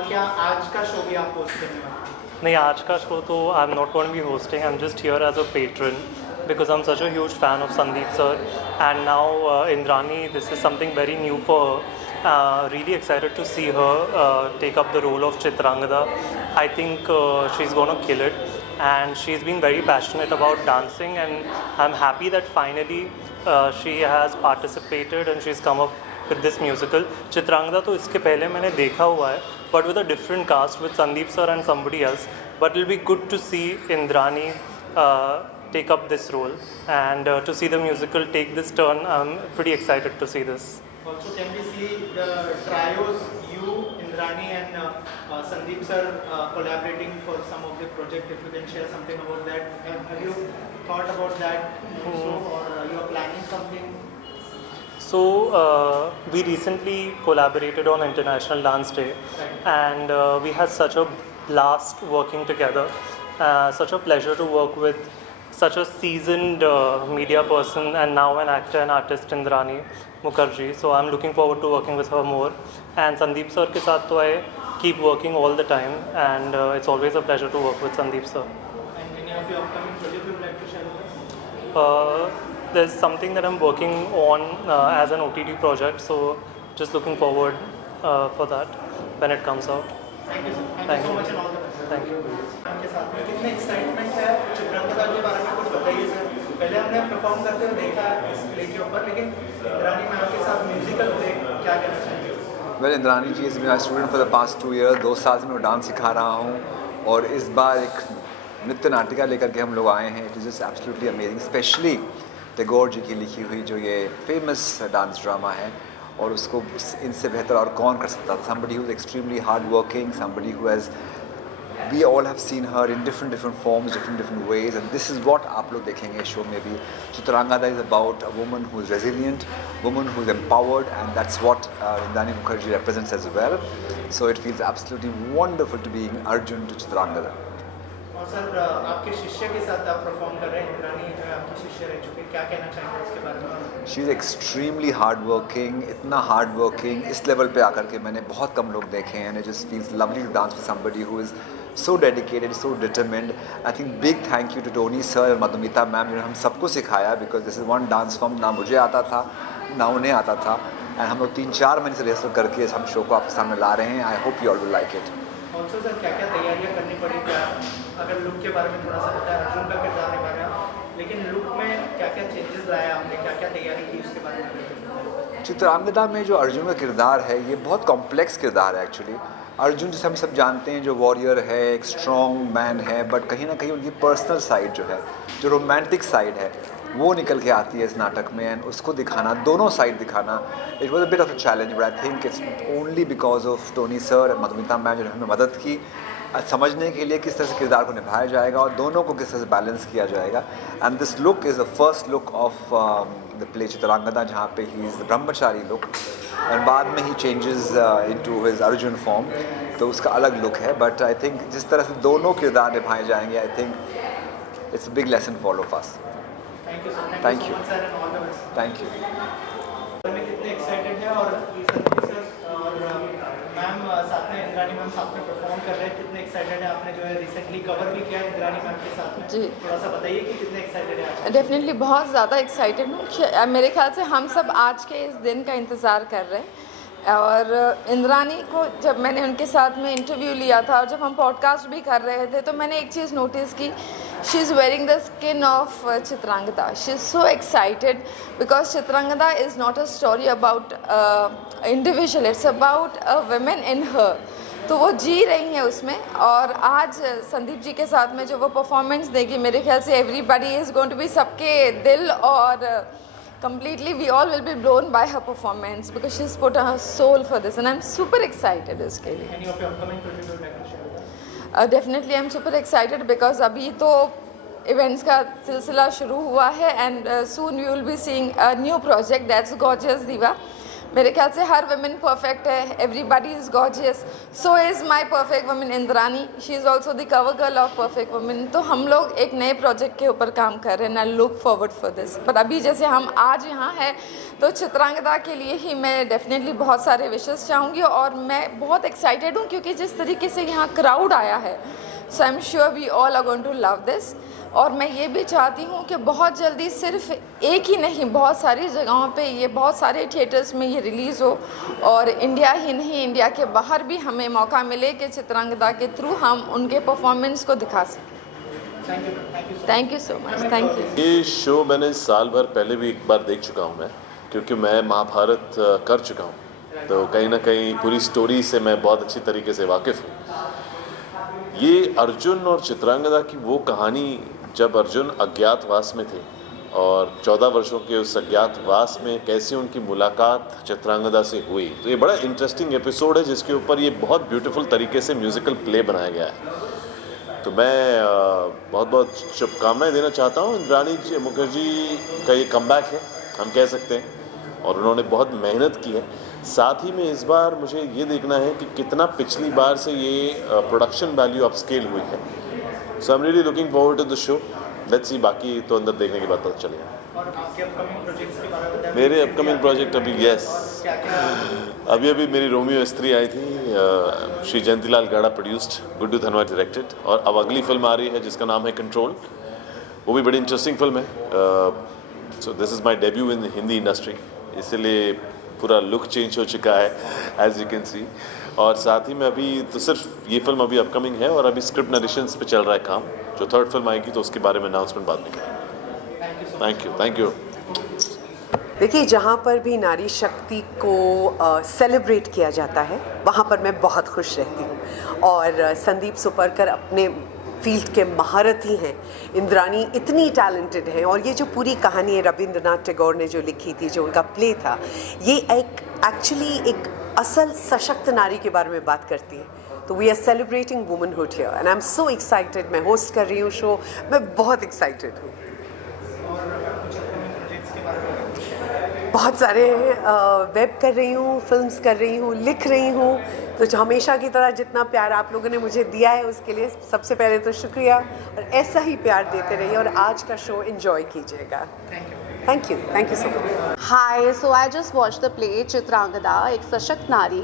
और क्या आज का शो भी आप होस्ट करने वाले हैं? नहीं, आज का शो तो I am not going to be hosting. I am just here as a patron because I'm such a huge fan of Sandeep sir, and now Indrani, this is something very new for her. Really excited to see her take up the role of Chitrangada. I think she's going to kill it, and she's been very passionate about dancing, and I'm happy that finally she has participated and she's come up with this musical. Chitrangada तो इसके पहले मैंने देखा हुआ है, but with a different cast with Sandeep sir and somebody else. But it'll be good to see Indrani take up this role, and to see the musical take this turn. I'm pretty excited to see this. Also, can we see the trios, you, Indrani, and Sandeep sir collaborating for some of the project? If you can share something about that. Have you thought about that also, or you are planning something? So we recently collaborated on International Dance Day, and we had such a blast working together. Such a pleasure to work with such a seasoned media person and now an actor and artist, Indrani Mukherjee. So I'm looking forward to working with her more. And Sandeep sir ke saath to I keep working all the time, and it's always a pleasure to work with Sandeep sir. And any of your upcoming projects you would like to share with us? There's something that I'm working on as an OTT project, so just looking forward for that when it comes out. Thank you, sir. Thank you so much and all the best. Thank you. आपके साथ में कितने excitement है चित्रंगदा के बारे में कुछ बताइए सर. पहले हमने परफॉर्म करते हुए देखा इस प्ले के ऊपर, लेकिन इंद्रानी मैम के साथ म्यूजिकल प्ले क्या कहना चाहेंगे? Well, Indrani ji is my student for the past 2 years. 2 साल से मैं डांस सिखा रहा हूँ, और इस बार एक नृत्य नाटिका लेकर के हम लोग आए हैं. It is just absolutely amazing, specially Tagore ji की लिखी हुई जो ये फेमस डांस ड्रामा है, और उसको इनसे बेहतर और कौन कर सकता था. Somebody who is extremely hard working, somebody who has, we all have seen her in different forms, different ways, and this is what आप लोग देखेंगे शो में भी. Chitrangada is about a woman who is resilient, woman who is empowered, and that's what Indrani Mukherjee represents as well. So it feels absolutely wonderful to be Arjun to Chitrangada. और sir आपके शिष्य के साथ आप perform कर रहे हैं, इंद्रानी जो है आपकी शिष्य रह चुके, क्या कहना चाहेंगे इसके बारे में? She is extremely hard working, इतना हार्ड वर्किंग इस लेवल पे आकर के मैंने बहुत कम लोग देखे हैं. And it just feels lovely to dance with somebody who is so dedicated, so determined. I think big thank you to Tony sir and Madhumita ma'am, जिन्होंने हम सबको सिखाया, because this is one dance form ना मुझे आता था ना उन्हें आता था, and हम लोग 3-4 महीने से रिहर्सल करके हम शो को आपके सामने ला रहे हैं. I hope you all will like it. Also sir क्या क्या तैयारियां करनी पड़ी, क्या अगर लुक के बारे में थोड़ा सा बताया, अर्जुन का किरदार निभाया, लेकिन लुक में क्या क्या चेंजेस लाया आपने, क्या क्या तैयारी की उसके बारे में? चित्रांगदा में जो अर्जुन का किरदार है, ये बहुत कॉम्प्लेक्स किरदार है एक्चुअली. अर्जुन जैसे हम सब जानते हैं जो वॉरियर है, एक स्ट्रॉन्ग मैन है, बट कहीं ना कहीं उनकी पर्सनल साइड जो है, जो रोमांटिक साइड है, वो निकल के आती है इस नाटक में. एंड उसको दिखाना, दोनों साइड दिखाना, it was a bit of a challenge, but I think it's only because of Tony sir और मधुमिता मैम जिन्होंने हमें मदद की समझने के लिए किस तरह से किरदार को निभाया जाएगा और दोनों को किस तरह से बैलेंस किया जाएगा. And this look is the first look of the play Chitrangada, जहाँ पे he is the brahmachari look, और बाद में he changes into his Arjun form, तो उसका अलग लुक है. बट आई थिंक जिस तरह से दोनों किरदार निभाए जाएंगे, I think it's a big lesson for all of us. Thank you sir. Thank you. Sir and all the best. Thank you. में कितने एक्साइटेड है, और सर और मैम साथ में, इंद्रानी मैम साथ में परफॉर्म कर रहे हैं, कितने एक्साइटेड है? आपने जो है रिसेंटली कवर भी किया है इंद्रानी मैम के साथ में जी. थोड़ा सा बताइए कि कितने एक्साइटेड है आप? डेफिनेटली बहुत ज़्यादा एक्साइटेड हूँ. मेरे ख्याल से हम सब आज के इस दिन का इंतज़ार कर रहे हैं. और इंद्रानी को जब मैंने उनके साथ में इंटरव्यू लिया था और जब हम पॉडकास्ट भी कर रहे थे, तो मैंने एक चीज़ नोटिस की, she is wearing the skin of Chitrangada. She is so excited because Chitrangada is not a story about individual, it's about a women in her. तो वो जी रही हैं उसमें. और आज संदीप जी के साथ में जो वो परफॉर्मेंस देगी, मेरे ख्याल से everybody is going to be, सबके दिल और completely we all will be blown by her performance because she's put her soul for this, and I'm super excited इसके लिए. Any of your upcoming projects you would like to share with us? Definitely I'm super excited because अभी तो events का सिलसिला शुरू हुआ है, and soon we will be seeing a new project, that's Gorgeous Diva. मेरे ख्याल से हर वुमेन परफेक्ट है, everybody is gorgeous, so is my perfect women Indrani, she is also the cover girl of perfect women. तो हम लोग एक नए project के ऊपर काम कर रहे हैं, I look forward for this. पर अभी जैसे हम आज यहाँ हैं तो चित्रांगदा के लिए ही मैं डेफिनेटली बहुत सारे विशेस चाहूँगी, और मैं बहुत एक्साइटेड हूँ क्योंकि जिस तरीके से यहाँ क्राउड आया है, so I am sure we all are going to love this. और मैं ये भी चाहती हूँ कि बहुत जल्दी सिर्फ एक ही नहीं, बहुत सारी जगहों पे ये, बहुत सारे थिएटर्स में ये रिलीज़ हो, और इंडिया ही नहीं, इंडिया के बाहर भी हमें मौका मिले कि चित्रांगदा के थ्रू हम उनके परफॉर्मेंस को दिखा सकें। Thank you so much, thank you. ये शो मैंने साल भर पहले भी एक बार देख चुका हूँ मैं, क्योंकि मैं महाभारत कर चुका हूँ, तो कहीं ना कहीं पूरी स्टोरी से मैं बहुत अच्छी तरीके से वाकिफ़ हूँ। ये अर्जुन और चित्रांगदा की वो कहानी, जब अर्जुन अज्ञातवास में थे और 14 वर्षों के उस अज्ञातवास में कैसे उनकी मुलाकात चित्रांगदा से हुई, तो ये बड़ा इंटरेस्टिंग एपिसोड है जिसके ऊपर ये बहुत ब्यूटीफुल तरीके से म्यूज़िकल प्ले बनाया गया है। तो मैं बहुत बहुत शुभकामनाएं देना चाहता हूँ। इंद्राणी मुखर्जी का ये कमबैक है, हम कह सकते हैं, और उन्होंने बहुत मेहनत की है। साथ ही में इस बार मुझे ये देखना है कि कितना पिछली बार से ये प्रोडक्शन वैल्यू अपस्केल हुई है। So I am really looking forward to the show. Let's see, बाकी तो अंदर देखने के बाद पता चलेगा। और आपके अपकमिंग प्रोजेक्ट्स के बारे में बताएं। मेरे अपकमिंग प्रोजेक्ट अभी अभी मेरी रोमियो स्त्री आई थी, श्री जयंतीलाल गाड़ा प्रोड्यूस्ड, गुड्डू धनवा डायरेक्टेड, और अब अगली फिल्म आ रही है जिसका नाम है कंट्रोल। वो भी बड़ी इंटरेस्टिंग फिल्म है। So this is my debut in Hindi industry, इसलिए पूरा लुक चेंज हो चुका है, एज यू कैन सी। और साथ ही में अभी तो सिर्फ ये फिल्म अभी अपकमिंग है, और अभी स्क्रिप्ट नरेशंस पे चल रहा है काम। जो थर्ड फिल्म आएगी तो उसके बारे में अनाउंसमेंट बाद में करेंगे। Thank you. देखिए, जहाँ पर भी नारी शक्ति को सेलिब्रेट किया जाता है वहाँ पर मैं बहुत खुश रहती हूँ, और संदीप सुपरकर अपने फील्ड के महारथी हैं। इंद्राणी इतनी टैलेंटेड है, और ये जो पूरी कहानी है रविंद्रनाथ टैगोर ने जो लिखी थी, जो उनका प्ले था, ये एक एक्चुअली एक असल सशक्त नारी के बारे में बात करती है। तो we are celebrating womanhood here and I am so excited. मैं होस्ट कर रही हूँ शो, मैं बहुत एक्साइटेड हूँ। बहुत सारे वेब कर रही हूँ, फिल्म्स कर रही हूँ, लिख रही हूँ। तो जो हमेशा की तरह जितना प्यार आप लोगों ने मुझे दिया है उसके लिए सबसे पहले तो शुक्रिया, और ऐसा ही प्यार देते रहिए, और आज का शो एंजॉय कीजिएगा। Thank you so much. Hi, so I just watched the play Chitrangada, एक सशक्त नारी,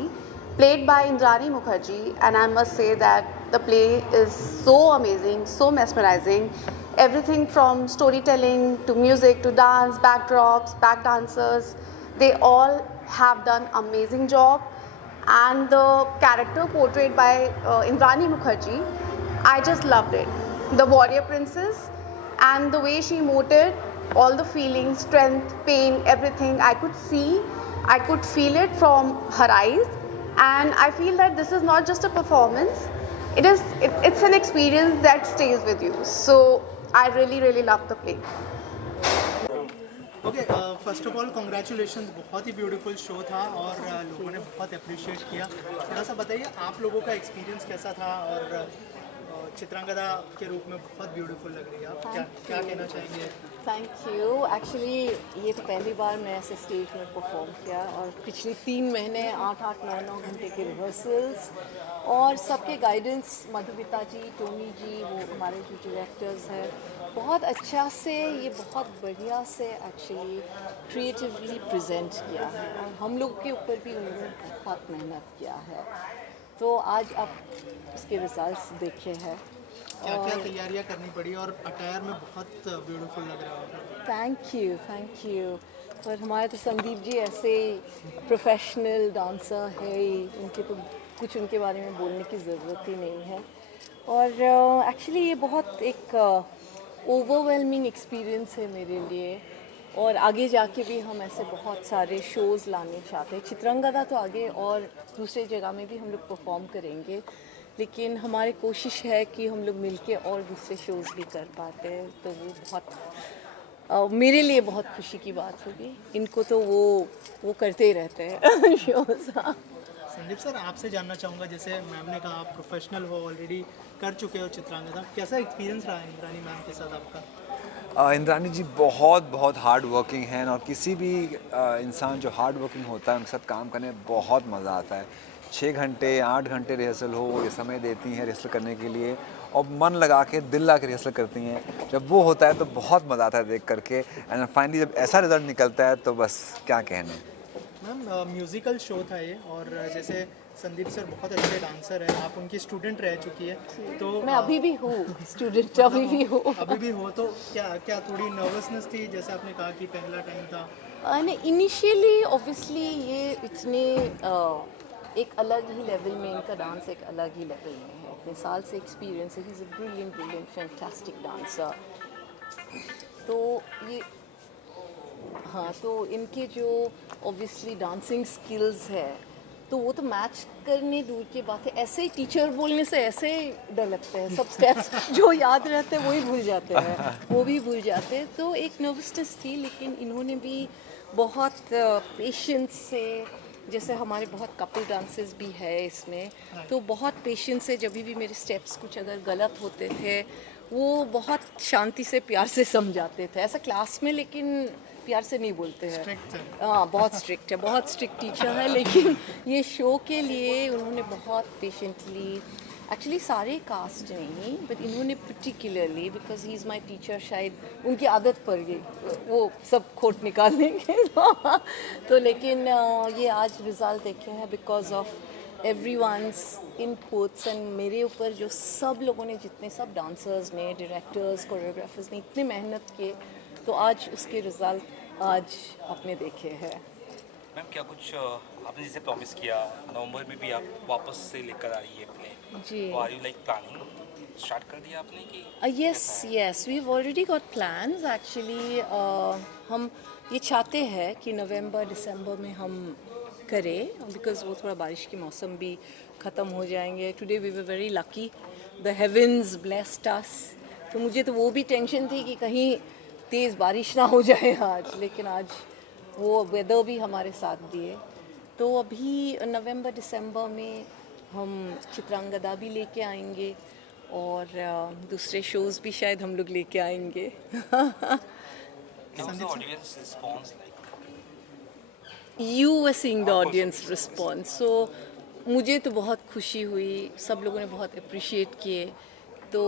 played by Indrani Mukherjee, and I must say that the play is so amazing, so mesmerizing. Everything from storytelling to music to dance, backdrops, back dancers, they all have done amazing job. And the character portrayed by Indrani Mukherjee, I just loved it. The warrior princess, and the way she emoted, all the feelings, strength, pain, everything I could see, I could feel it from her eyes, and I feel that this is not just a performance, it's an experience that stays with you. So I really loved the play. Okay, first of all congratulations, बहुत ही beautiful show था और लोगों ने बहुत appreciate किया। थोड़ा सा बताइए आप लोगों का एक्सपीरियंस कैसा था, और चित्रांगदा के रूप में बहुत ब्यूटीफुल लग रही है, आप क्या कहना चाहेंगे? Thank you. एक्चुअली ये तो पहली बार मैं ऐसे स्टेज में परफॉर्म किया, और पिछले 3 महीने 8-8, 9-9 घंटे के रिहर्सल्स और सबके गाइडेंस, मधुमिता जी, टोनी जी, वो हमारे जो डायरेक्टर्स हैं, बहुत अच्छा से, ये बहुत बढ़िया से एक्चुअली क्रिएटिवली प्रेजेंट किया है, और हम लोग के ऊपर भी उन्होंने बहुत मेहनत किया है। तो आज आप उसके रिजल्ट्स देखे हैं। क्या तैयारियां करनी पड़ी, और अटायर में बहुत ब्यूटीफुल लग रहा है। Thank you. और हमारे तो संदीप जी ऐसे प्रोफेशनल डांसर है, उनके तो कुछ उनके बारे में बोलने की ज़रूरत ही नहीं है। और एक्चुअली ये बहुत एक ओवरवेलमिंग एक्सपीरियंस है मेरे लिए, और आगे जाके भी हम ऐसे बहुत सारे शोज़ लाने चाहते हैं। चित्रांगदा तो आगे और दूसरे जगह में भी हम लोग परफॉर्म करेंगे, लेकिन हमारी कोशिश है कि हम लोग मिलके और दूसरे शोज़ भी कर पाते हैं। तो वो बहुत मेरे लिए बहुत खुशी की बात होगी। इनको तो वो करते ही रहते हैं शोज़। संदीप सर, आपसे जानना चाहूँगा, जैसे मैम ने कहा आप प्रोफेशनल हो, ऑलरेडी कर चुके हो चित्रांगदा, कैसा एक्सपीरियंस रहा है इंद्रानी मैम के साथ आपका? इंद्रानी जी बहुत बहुत हार्ड वर्किंग हैं और किसी भी इंसान जो हार्ड वर्किंग होता है उनके साथ काम करने में बहुत मज़ा आता है। 6 घंटे 8 घंटे रिहर्सल हो, ये समय देती हैं रिहर्सल करने के लिए और मन लगा के दिल लगा के रिहर्सल करती हैं। जब वो होता है तो बहुत मज़ा आता है देख करके, एंड फाइनली जब ऐसा रिजल्ट निकलता है तो बस क्या कहने। मैम म्यूज़िकल शो था ये, और जैसे संदीप सर बहुत अच्छे डांसर हैं, आप उनकी स्टूडेंट रह चुकी है, तो मैं अभी भी हूँ स्टूडेंट, अभी भी हूँ। अभी भी हो, तो क्या थोड़ी नर्वसनेस थी, जैसे आपने कहा कि पहला टाइम था? नहीं, इनिशियली ऑब्वियसली ये इतने एक अलग ही लेवल में, इनका डांस एक अलग ही लेवल में है, इतने साल से एक्सपीरियंस है, he is a brilliant fantastic dancer. तो ये हाँ, तो इनके जो ऑब्वियसली डांसिंग स्किल्स है तो वो तो मैच करने दूर की बात है, ऐसे ही टीचर बोलने से ऐसे डर लगता है, सब स्टेप्स जो याद रहते हैं वही भूल जाते हैं, वो भी भूल जाते हैं। तो एक नर्वसनेस थी, लेकिन इन्होंने भी बहुत पेशेंस से, जैसे हमारे बहुत कपल डांसेस भी है इसमें, तो बहुत पेशेंस से जब भी मेरे स्टेप्स कुछ अगर गलत होते थे वो बहुत शांति से प्यार से समझाते थे, ऐसा क्लास में लेकिन प्यार से नहीं बोलते हैं। हाँ, बहुत स्ट्रिक्ट है, बहुत स्ट्रिक्ट टीचर है, लेकिन ये शो के लिए उन्होंने बहुत पेशेंटली, एक्चुअली सारे कास्ट नहीं बट इन्होंने particularly, because he is my teacher, शायद उनकी आदत पड़ गई वो सब खोट निकाल देंगे तो लेकिन ये आज रिज़ल्ट देखे हैं because of everyone's inputs, and मेरे ऊपर जो सब लोगों ने, जितने सब डांसर्स ने, डायरेक्टर्स, कोरियोग्राफर्स ने इतने मेहनत किए, तो आज उसके रिज़ल्ट आज आपने देखे हैं। मैम, क्या कुछ आपने जैसे प्रॉमिस किया नवंबर में भी आप वापस से लेकर आ रही है play ji, are you like planning start कर दिया आपने कि? Yes we have already got plans actually. हम ये चाहते हैं कि नवंबर दिसंबर में हम करें, बिकॉज वो थोड़ा बारिश के मौसम भी ख़त्म हो जाएंगे। Today we were very lucky, the heavens blessed us, तो मुझे तो वो भी टेंशन थी कि कहीं तेज़ बारिश ना हो जाए आज, लेकिन आज वो वेदर भी हमारे साथ दिए। तो अभी नवंबर दिसंबर में हम चित्रांगदा भी लेके आएंगे और दूसरे शोज़ भी शायद हम लोग लेके आएंगे How was the audience response like? You were seeing the audience response, so मुझे तो बहुत खुशी हुई, सब लोगों ने बहुत अप्रिशिएट किए, तो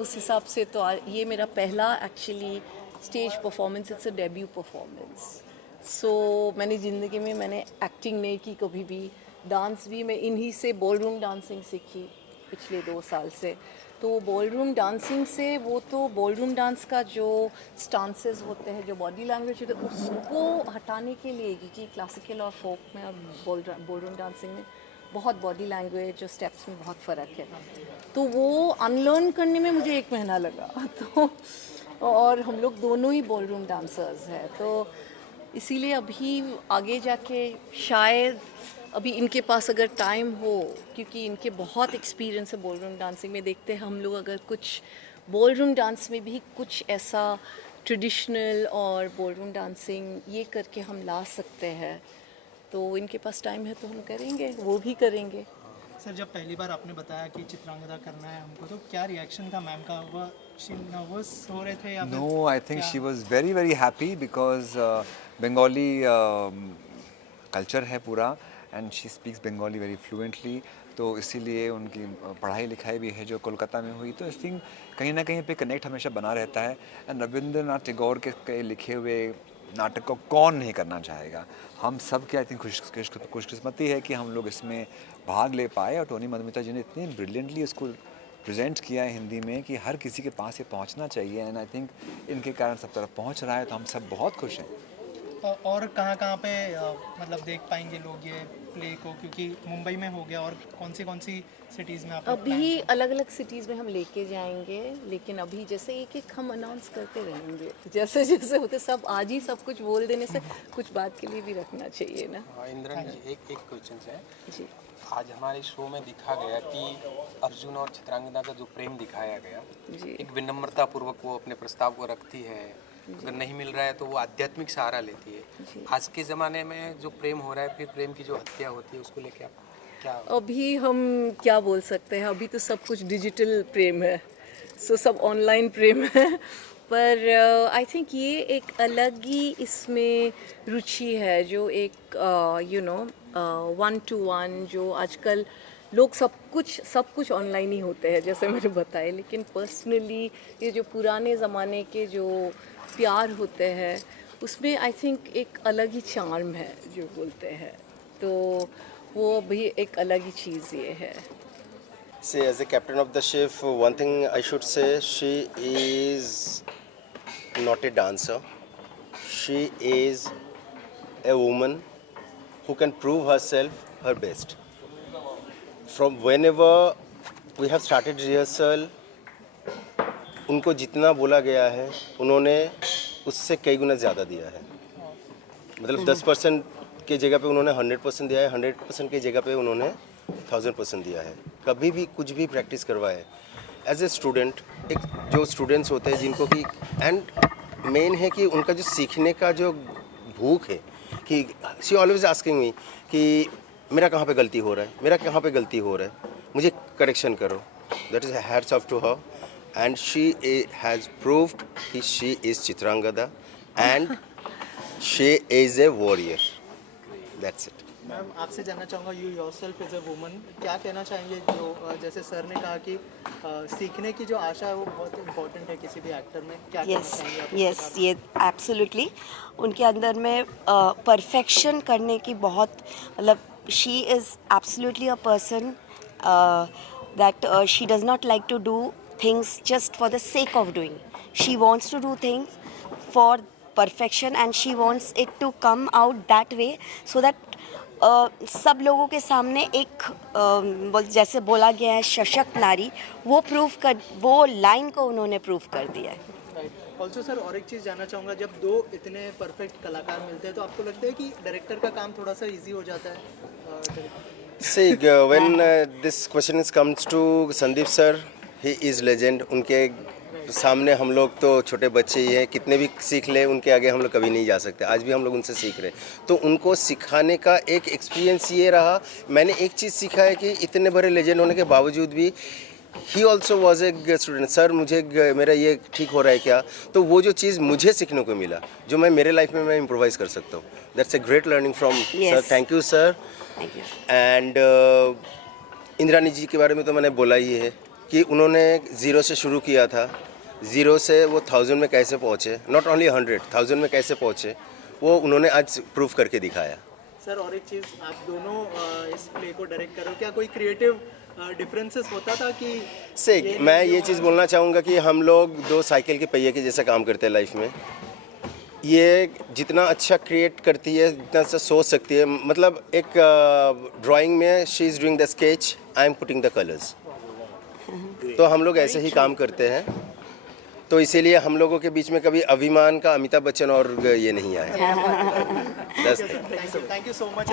उस हिसाब से तो ये मेरा पहला actually stage performance, it's a debut performance. So मैंने ज़िंदगी में मैंने एक्टिंग नहीं की कभी भी, डांस भी मैं इन्हीं से बॉलरूम डांसिंग सीखी पिछले 2 साल से। तो बॉलरूम डांसिंग से, वो तो बॉलरूम डांस का जो स्टांसेस होते हैं, जो बॉडी लैंग्वेज होती है, उसको हटाने के लिए, क्योंकि क्लासिकल और फोक में और बॉलरूम डांसिंग में बहुत बॉडी लैंग्वेज और स्टेप्स में बहुत फ़र्क है, तो वो अनलर्न करने में मुझे 1 महीना लगा तो और हम लोग दोनों ही बॉलरूम डांसर्स हैं, तो इसीलिए अभी आगे जाके शायद अभी इनके पास अगर टाइम हो, क्योंकि इनके बहुत एक्सपीरियंस है बॉलरूम डांसिंग में, देखते हैं हम लोग अगर कुछ बॉलरूम डांस में भी कुछ ऐसा ट्रेडिशनल और बॉलरूम डांसिंग ये करके हम ला सकते हैं, तो इनके पास टाइम है तो हम करेंगे, वो भी करेंगे। सर, जब पहली बार आपने बताया कि चित्रांगदा करना है हमको, तो क्या रिएक्शन था मैम का? वो नर्वस हो रहे थे या? No, I think she was very very happy because Bengali culture है पूरा, and she speaks Bengali very fluently, तो इसीलिए उनकी पढ़ाई लिखाई भी है जो कोलकाता में हुई, तो आई थिंक कहीं ना कहीं पे कनेक्ट हमेशा बना रहता है। एंड रविंद्रनाथ टैगोर के लिखे हुए नाटक को कौन नहीं करना चाहेगा, हम सब के आई थिंक खुशकिस्मती है कि हम लोग इसमें भाग ले पाए, और टोनी मधुमिता जी ने इतनी ब्रिलियंटली इसको प्रेजेंट किया है हिंदी में कि हर किसी के पास ये पहुंचना चाहिए, एंड आई थिंक इनके कारण सब तरफ पहुंच रहा है, तो हम सब बहुत खुश हैं। और कहाँ पे मतलब देख पाएंगे लोग ये प्ले को, क्योंकि मुंबई में हो गया, और कौन सी सिटीज़ में आप? अभी अलग अलग सिटीज़ में हम लेके जाएंगे, लेकिन अभी जैसे एक हम अनाउंस करते रहेंगे, जैसे जैसे होते, सब आज ही सब कुछ बोल देने से कुछ बात के लिए भी रखना चाहिए ना। इंद्रानी जी, एक क्वेश्चन है जी। आज हमारे शो में दिखा गया कि अर्जुन और चित्रांगदा का जो प्रेम दिखाया गया, जी। एक विनम्रता पूर्वक वो अपने प्रस्ताव को रखती है, अगर नहीं मिल रहा है तो वो आध्यात्मिक सहारा लेती है। आज के ज़माने में जो प्रेम हो रहा है, फिर प्रेम की जो हत्या होती है, उसको लेके आप क्या? अभी हम क्या बोल सकते हैं, अभी तो सब कुछ डिजिटल प्रेम है, सो सब ऑनलाइन प्रेम है, पर आई थिंक ये एक अलग ही इसमें रुचि है, जो एक यू नो 1-to-1 जो आजकल लोग सब कुछ ऑनलाइन ही होते हैं जैसे मैंने बताया, लेकिन पर्सनली ये जो पुराने ज़माने के जो प्यार होते हैं उसमें आई थिंक एक अलग ही चार्म है जो बोलते हैं, तो वो भी एक अलग ही चीज़ ये है। See, as the captain of the ship, one thing I should say, she is not a dancer. She is a woman who can prove herself her best. From whenever we have started rehearsal, उनको जितना बोला गया है उन्होंने उससे कई गुना ज़्यादा दिया है। मतलब 10% की जगह पे उन्होंने 100% दिया है, 100% की जगह पे उन्होंने 1000% दिया है। कभी भी कुछ भी प्रैक्टिस करवाए एज ए स्टूडेंट, एक जो स्टूडेंट्स होते हैं जिनको कि एंड मेन है कि उनका जो सीखने का जो भूख है कि शी ऑलवेज आस्किंग मी कि मेरा कहाँ पे गलती हो रहा है, मेरा कहाँ पे गलती हो रहा है, मुझे करेक्शन करो। That is hats off to her and she has proved कि she is Chitrangada and she is a warrior. That's it. Ma'am, आपसे जानना चाहूँगा, you yourself as a woman क्या कहना चाहेंगे, जो जैसे सर ने कहा कि सीखने की जो आशा है वो बहुत इम्पोर्टेंट है किसी भी एक्टर में, क्या कहना चाहेंगे आप? यस, ये एब्सोल्युटली उनके अंदर में परफेक्शन करने की बहुत, मतलब she is absolutely a person that she does not like to do things just for the sake of doing, she wants to do things for perfection and she wants it to come out that way so that सब लोगों के सामने एक जैसे बोला गया है सशक्त नारी, वो लाइन को उन्होंने प्रूव कर दिया है। ऑल्सो सर, और एक चीज़ जानना चाहूँगा, जब दो इतने परफेक्ट कलाकार मिलते हैं तो आपको लगता है कि डायरेक्टर का काम थोड़ा सा इजी हो जाता है? See, when this question comes to Sandeep sir, he is legend. उनके सामने हम लोग तो छोटे बच्चे ही हैं, कितने भी सीख ले उनके आगे हम लोग कभी नहीं जा सकते। आज भी हम लोग उनसे सीख रहे हैं, तो उनको सिखाने का एक एक्सपीरियंस ये रहा। मैंने एक चीज़ सीखा है कि इतने बड़े लेजेंड होने के बावजूद भी he also was a student. Sir मुझे मेरा ये ठीक हो रहा है क्या, तो वो जो चीज़ मुझे सीखने को मिला जो मैं मेरे लाइफ में मैं इम्प्रोवाइज़ कर सकता हूँ, that's a great learning from sir. Thank you sir. And Indrani ji के बारे में तो मैंने बोला ही है कि उन्होंने ज़ीरो से शुरू किया था, ज़ीरो से वो 1000 में कैसे पहुँचे, नॉट ओनली 100, 1000 में कैसे पहुँचे, वो उन्होंने आज प्रूव करके दिखाया। सर, और एक चीज़, आप दोनों इस प्ले को डायरेक्ट करो, क्या कोई क्रिएटिव डिफरेंसेस होता था कि से मैं ये चीज़ बोलना चाहूँगा कि हम लोग दो साइकिल के पहिए के जैसा काम करते हैं लाइफ में। ये जितना अच्छा क्रिएट करती है, जितना अच्छा सोच सकती है, मतलब एक ड्राइंग में she is doing the sketch, I am putting the colours, तो हम लोग ऐसे ही काम करते हैं। तो इसीलिए हम लोगों के बीच में कभी अभिमान का अमिताभ बच्चन और ये नहीं आया। Thank you so much.